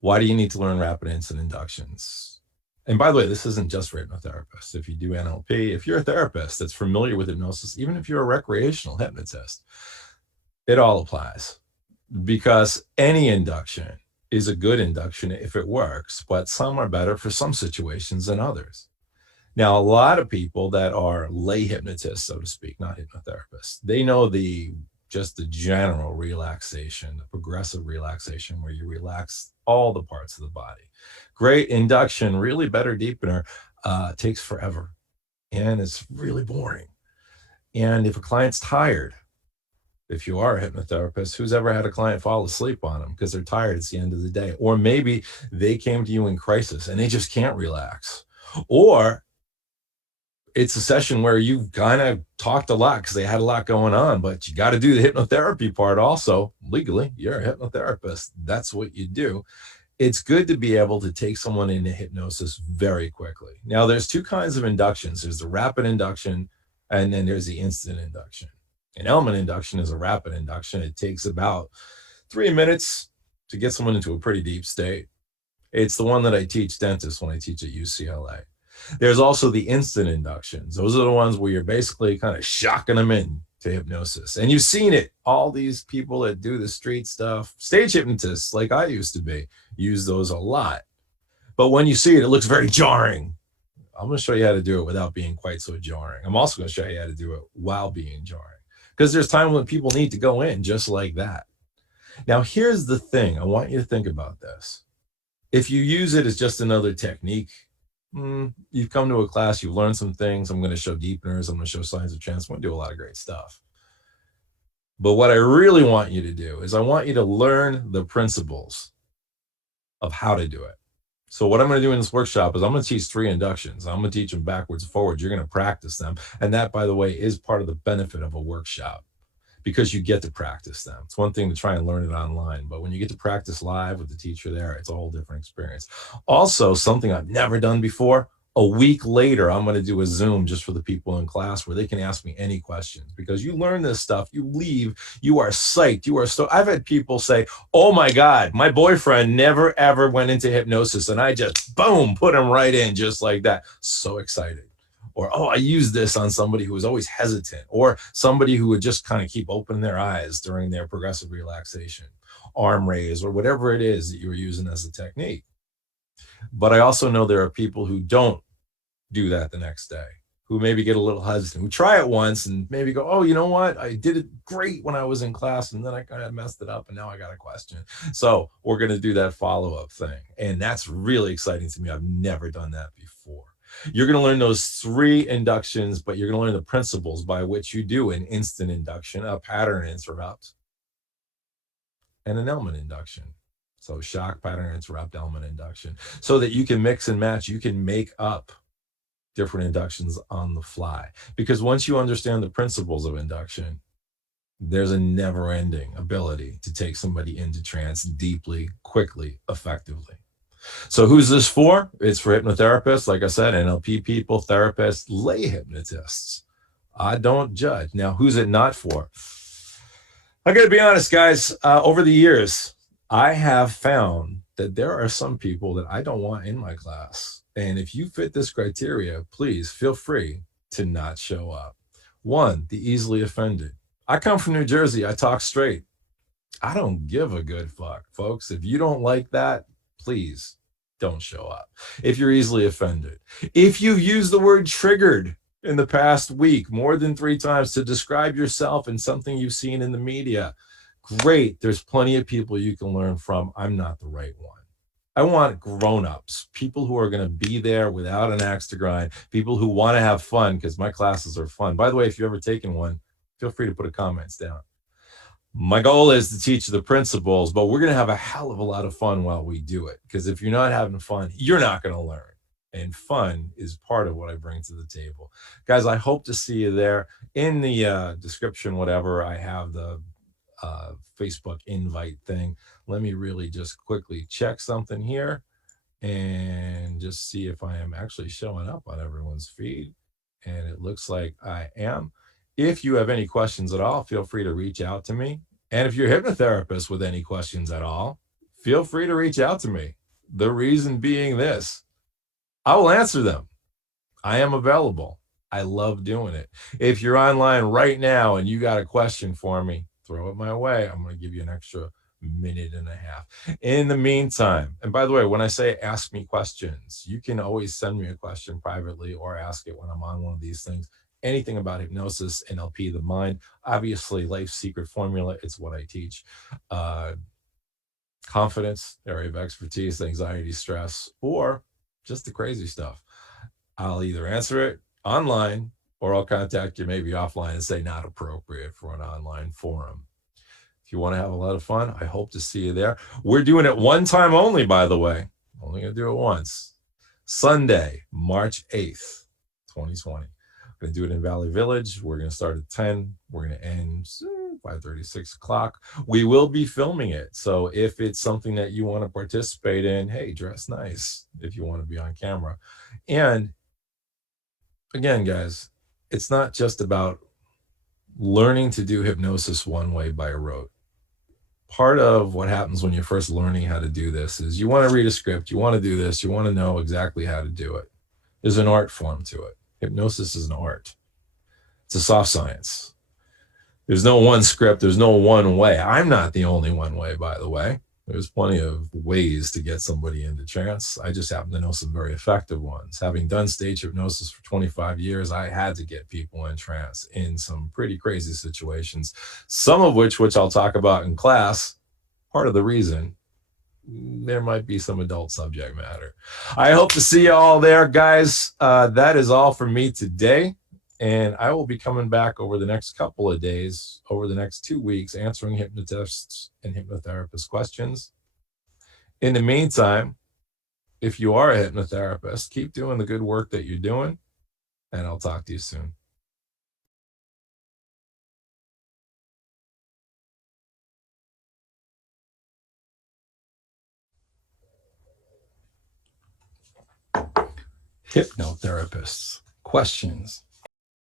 Why do you need to learn rapid instant inductions? And by the way, this isn't just for hypnotherapists. If you do NLP, if you're a therapist that's familiar with hypnosis, even if you're a recreational hypnotist, it all applies, because any induction is a good induction if it works, but some are better for some situations than others. Now, a lot of people that are lay hypnotists, so to speak, not hypnotherapists, they know just the general relaxation, the progressive relaxation where you relax all the parts of the body. Great induction, really better deepener, takes forever and it's really boring. And if a client's tired, if you are a hypnotherapist, who's ever had a client fall asleep on them because they're tired? It's the end of the day. Or maybe they came to you in crisis and they just can't relax. Or it's a session where you've kind of talked a lot because they had a lot going on, but you got to do the hypnotherapy part also. Legally, you're a hypnotherapist. That's what you do. It's good to be able to take someone into hypnosis very quickly. Now, there's two kinds of inductions. There's the rapid induction, and then there's the instant induction. An element induction is a rapid induction. It takes about 3 minutes to get someone into a pretty deep state. It's the one that I teach dentists when I teach at UCLA. There's also the instant inductions. Those are the ones where you're basically kind of shocking them in to hypnosis. And you've seen it. All these people that do the street stuff, stage hypnotists like I used to be, use those a lot. But when you see it, it looks very jarring. I'm going to show you how to do it without being quite so jarring. I'm also going to show you how to do it while being jarring, because there's times when people need to go in just like that. Now, here's the thing. I want you to think about this. If you use it as just another technique, you've come to a class, you've learned some things. I'm going to show deepeners. I'm going to show signs of trance. I'm going to do a lot of great stuff. But what I really want you to do is I want you to learn the principles of how to do it. So what I'm going to do in this workshop is I'm going to teach 3 inductions. I'm going to teach them backwards and forwards. You're going to practice them. And that, by the way, is part of the benefit of a workshop, because you get to practice them. It's one thing to try and learn it online, but when you get to practice live with the teacher there, it's a whole different experience. Also, something I've never done before, a week later, I'm going to do a Zoom just for the people in class where they can ask me any questions, because you learn this stuff, you leave, you are psyched, you are so. I've had people say, oh my God, my boyfriend never ever went into hypnosis and I just, boom, put him right in just like that. So excited. Or, oh, I used this on somebody who was always hesitant, or somebody who would just kind of keep open their eyes during their progressive relaxation, arm raise, or whatever it is that you were using as a technique. But I also know there are people who don't do that the next day, who maybe get a little hesitant, who try it once and maybe go, oh, you know what? I did it great when I was in class and then I kind of messed it up and now I got a question. So we're going to do that follow-up thing. And that's really exciting to me. I've never done that before. You're going to learn those 3 inductions, but you're going to learn the principles by which you do an instant induction, a pattern interrupt, and an element induction. So shock, pattern interrupt, element induction, so that you can mix and match. You can make up different inductions on the fly. Because once you understand the principles of induction, there's a never-ending ability to take somebody into trance deeply, quickly, effectively. So who's this for? It's for hypnotherapists, like I said, NLP people, therapists, lay hypnotists. I don't judge. Now, who's it not for? I got to be honest, guys. Over the years, I have found that there are some people that I don't want in my class. And if you fit this criteria, please feel free to not show up. 1, the easily offended. I come from New Jersey. I talk straight. I don't give a good fuck, folks. If you don't like that, please don't show up. If you're easily offended, if you've used the word triggered in the past week more than 3 times to describe yourself and something you've seen in the media, great. There's plenty of people you can learn from. I'm not the right one. I want grown-ups, people who are going to be there without an axe to grind, people who want to have fun, because my classes are fun. By the way, if you've ever taken one, feel free to put comments down. My goal is to teach the principles, but we're going to have a hell of a lot of fun while we do it, because if you're not having fun, you're not going to learn. And fun is part of what I bring to the table. Guys, I hope to see you there. In the description, whatever, I have the Facebook invite thing. Let me really just quickly check something here and just see if I am actually showing up on everyone's feed. And it looks like I am. If you have any questions at all, feel free to reach out to me. And if you're a hypnotherapist with any questions at all, feel free to reach out to me. The reason being this, I will answer them. I am available. I love doing it. If you're online right now and you got a question for me, throw it my way. I'm going to give you an extra minute and a half. In the meantime, and by the way, when I say ask me questions, you can always send me a question privately or ask it when I'm on one of these things. Anything about hypnosis, NLP, the mind, obviously life's secret formula. It's what I teach. Uh, Confidence, area of expertise, anxiety, stress, or just the crazy stuff. I'll either answer it online or I'll contact you maybe offline and say not appropriate for an online forum. If you want to have a lot of fun, I hope to see you there. We're doing it one time only, by the way. Only going to do it once. Sunday, March 8th, 2020. I'm going to do it in Valley Village. We're going to start at 10. We're going to end 5:30, 6 o'clock. We will be filming it. So if it's something that you want to participate in, hey, dress nice if you want to be on camera. And again, guys, it's not just about learning to do hypnosis one way by rote. Part of what happens when you're first learning how to do this is you want to read a script, you want to do this, you want to know exactly how to do it. There's an art form to it. Hypnosis is an art. It's a soft science. There's no one script. There's no one way. I'm not the only one way, by the way. There's plenty of ways to get somebody into trance. I just happen to know some very effective ones. Having done stage hypnosis for 25 years, I had to get people in trance in some pretty crazy situations, some of which I'll talk about in class. Part of the reason there might be some adult subject matter. I hope to see you all there, guys. That is all for me today. And I will be coming back over the next couple of days, over the next 2 weeks, answering hypnotists and hypnotherapist questions. In the meantime, if you are a hypnotherapist, keep doing the good work that you're doing, and I'll talk to you soon. Hypnotherapists, questions.